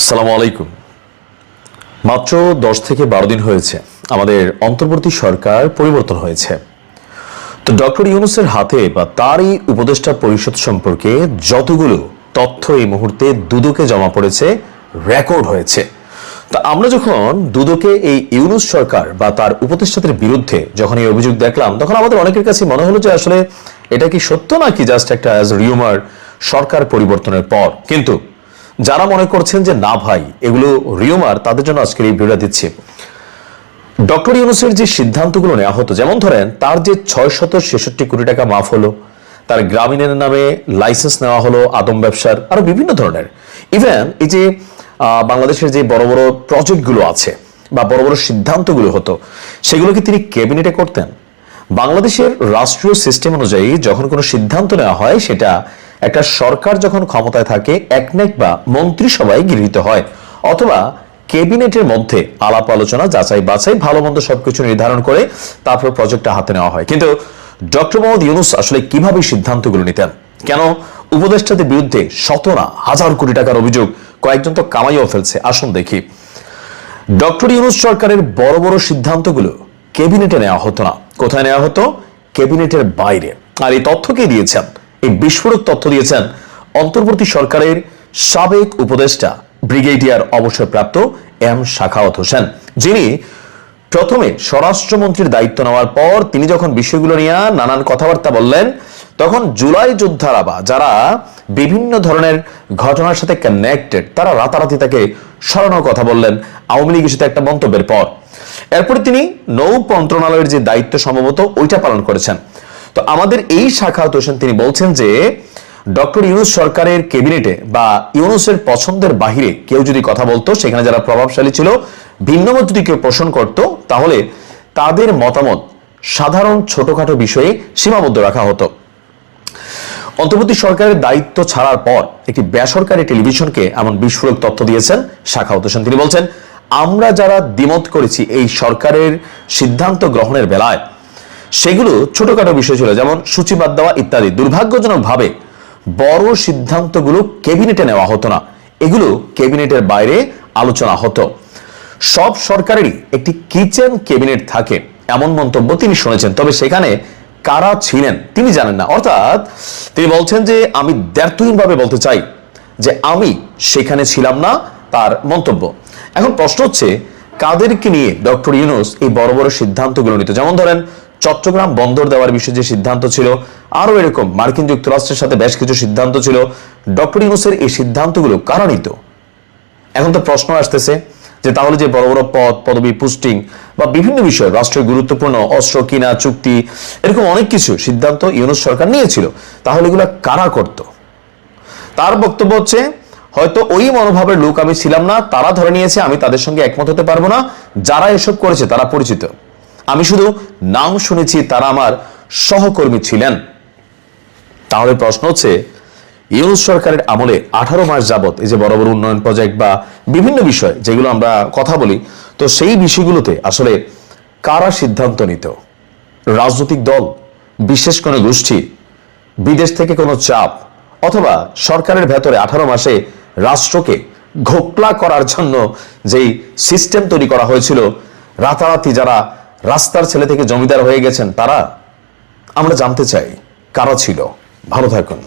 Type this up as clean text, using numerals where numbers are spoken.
আসসালামু আলাইকুম। মাত্র 10 থেকে 12 দিন হয়েছে আমাদের অন্তর্বর্তী সরকার পরিবর্তন হয়েছে। তো ডক্টর ইউনূসের হাতে বা তারই উপদেষ্টা পরিষদ সম্পর্কে যতগুলো তথ্য এই মুহূর্তে দুদকে জমা পড়েছে, রেকর্ড হয়েছে। তো আমরা যখন দুদকে এই ইউনূস সরকার বা তার উপদেষ্টাদের বিরুদ্ধে যখন এই অভিযোগ দেখলাম, তখন আমাদের অনেকের কাছে মনে হলো যে আসলে এটা কি সত্য নাকি জাস্ট একটা রিউমার সরকার পরিবর্তনের পর। কিন্তু যারা মনে করছেন যে না ভাই এগুলো রিউমার, তাদের জন্য আজকের এই ভিডিওটা দিচ্ছি। ডক্টর ইউনূসের যে সিদ্ধান্তগুলো নেওয়া হতো, যেমন ধরেন তার যে 666 কোটি টাকা মাফ হলো, তার গ্রামীণের নামে লাইসেন্স নেওয়া হলো আদম ব্যবসার, আরো বিভিন্ন ধরনের, ইভেন এই যে বাংলাদেশের যে বড় বড় প্রজেক্টগুলো আছে বা বড় বড় সিদ্ধান্তগুলো হতো, সেগুলো কি তিনি ক্যাবিনেটে করতেন? বাংলাদেশের রাষ্ট্রীয় সিস্টেম অনুযায়ী যখন কোনো সিদ্ধান্ত নেওয়া হয়, সেটা একটা সরকার যখন ক্ষমতায় থাকে একনেক বা মন্ত্রিসভায় গৃহীত হয়, অথবা ক্যাবিনেটের মধ্যে আলাপ আলোচনা, যাচাই বাছাই, ভালো মন্দ সবকিছু নির্ধারণ করে তারপর প্রজেক্টটা হাতে নেওয়া হয়। কিন্তু ডক্টর মোহাম্মদ ইউনূস আসলে কিভাবে সিদ্ধান্তগুলো নিতেন? কেন উপদেষ্টাদের বিরুদ্ধে শত না হাজার কোটি টাকার অভিযোগ? কয়েকজন তো কামাইও ফেলছে। আসুন দেখি। ডক্টর ইউনূস সরকারের বড় বড় সিদ্ধান্তগুলো ক্যাবিনেটে নেওয়া হতো না। কোথায় নেওয়া হতো? ক্যাবিনেটের বাইরে। আর এই তথ্য কে দিয়েছেন? এই বিস্ফোরক তথ্য দিয়েছেন অন্তর্বর্তী সরকারের সাবেক উপদেষ্টা ব্রিগেডিয়ার অবসরপ্রাপ্ত এম শাখাওয়াত হোসেন, যিনি প্রথমে স্বরাষ্ট্রমন্ত্রীর দায়িত্ব নেওয়ার পর তিনি যখন বিষয়গুলো নিয়ে নানান কথাবার্তা বললেন, তখন জুলাই যোদ্ধারা বা যারা বিভিন্ন ধরনের ঘটনার সাথে কানেক্টেড, তারা রাতারাতি তাকে সরানোর কথা বললেন আওয়ামী লীগ ইস্যুতে একটা মন্তব্যের পর। এরপরে তিনি নৌ মন্ত্রণালয়ের যে দায়িত্ব সম্ভবত ওইটা পালন করেছেন। তো আমাদের এই শাখাওয়াত হোসেন তিনি বলছেন যে ডক্টর ইউনূস সরকারের ক্যাবিনেটে বা ইউনূসের পছন্দের বাহিরে কেউ যদি কথা বলতো, সেখানে যারা প্রভাবশালী ছিল, ভিন্নমত যদি কেউ পোষণ করত, তাহলে তাদের মতামত সাধারণ ছোটখাটো বিষয়ে সীমাবদ্ধ রাখা হতো। অন্তর্বর্তী সরকারের দায়িত্ব ছাড়ার পর একটি বেসরকারি টেলিভিশনকে এমন বিস্ফোরক তথ্য দিয়েছেন শাখাওয়াত হোসেন। তিনি বলছেন, আমরা যারা দ্বিমত করেছি এই সরকারের সিদ্ধান্ত গ্রহণের বেলায়, সেগুলো ছোটখাটো বিষয় ছিল, যেমন সূচিবাদ দেওয়া ইত্যাদি। দুর্ভাগ্যজনকভাবে বড় সিদ্ধান্তগুলো ক্যাবিনেটে নেওয়া হতো না, এগুলো ক্যাবিনেটের বাইরে আলোচনা হতো। সব সরকারেরই একটি কিচেন ক্যাবিনেট থাকে, এমন মন্তব্য তিনি শুনেছেন। তবে সেখানে কারা ছিলেন তিনি জানেন না। অর্থাৎ তিনি বলছেন যে আমি দ্ব্যর্থহীনভাবে বলতে চাই যে আমি সেখানে ছিলাম না, তার মন্তব্য। এখন প্রশ্ন হচ্ছে, কাদেরকে নিয়ে ডক্টর ইউনূস এই বড় বড় সিদ্ধান্তগুলো নিত? যেমন ধরেন চট্টগ্রাম বন্দর দেওয়ার বিষয়ে যে সিদ্ধান্ত ছিল, আরো এরকম মার্কিন যুক্তরাষ্ট্রের সাথে বেশ কিছু সিদ্ধান্ত ছিল। ডক্টর ইউনূসের এই সিদ্ধান্তগুলো কারা নিত? এখন তো প্রশ্ন আসতেছে যে তাহলে যে বড় বড় পদ, পদবি, পোস্টিং বা বিভিন্ন বিষয়, রাষ্ট্রীয় গুরুত্বপূর্ণ অস্ত্র কিনা, চুক্তি, এরকম অনেক কিছু সিদ্ধান্ত ইউনূস সরকার নিয়েছিল, তাহলে এগুলো কারা করত? তার বক্তব্য হচ্ছে, হয়তো ওই মনোভাবের লোক আমি ছিলাম না, তারা ধরে নিয়েছে আমি তাদের সঙ্গে একমত হতে পারবো না। যারা এসব করেছে তারা পরিচিত, আমি শুধু নাম শুনেছি, তারা আমার সহকর্মী ছিলেন। তাহলে প্রশ্ন হচ্ছে, ইউনূস সরকারের আমলে 18 মাস যাবত এই যে বড় বড় উন্নয়ন প্রজেক্ট বা বিভিন্ন বিষয় যেগুলো আমরা কথা বলি, তো সেই বিষয়গুলোতে আসলে কারা সিদ্ধান্ত নিত? রাজনৈতিক দল, বিশেষ কোনো গোষ্ঠী, বিদেশ থেকে কোনো চাপ, অথবা সরকারের ভেতরে 18 মাসে রাষ্ট্রকে ঘোকলা করার জন্য যেই সিস্টেম তৈরি করা হয়েছিল, রাতারাতি যারা রাস্তার ছেলে থেকে জমিদার হয়ে গেছেন তারা? আমরা জানতে চাই কারা ছিল। ভালো থাকুন।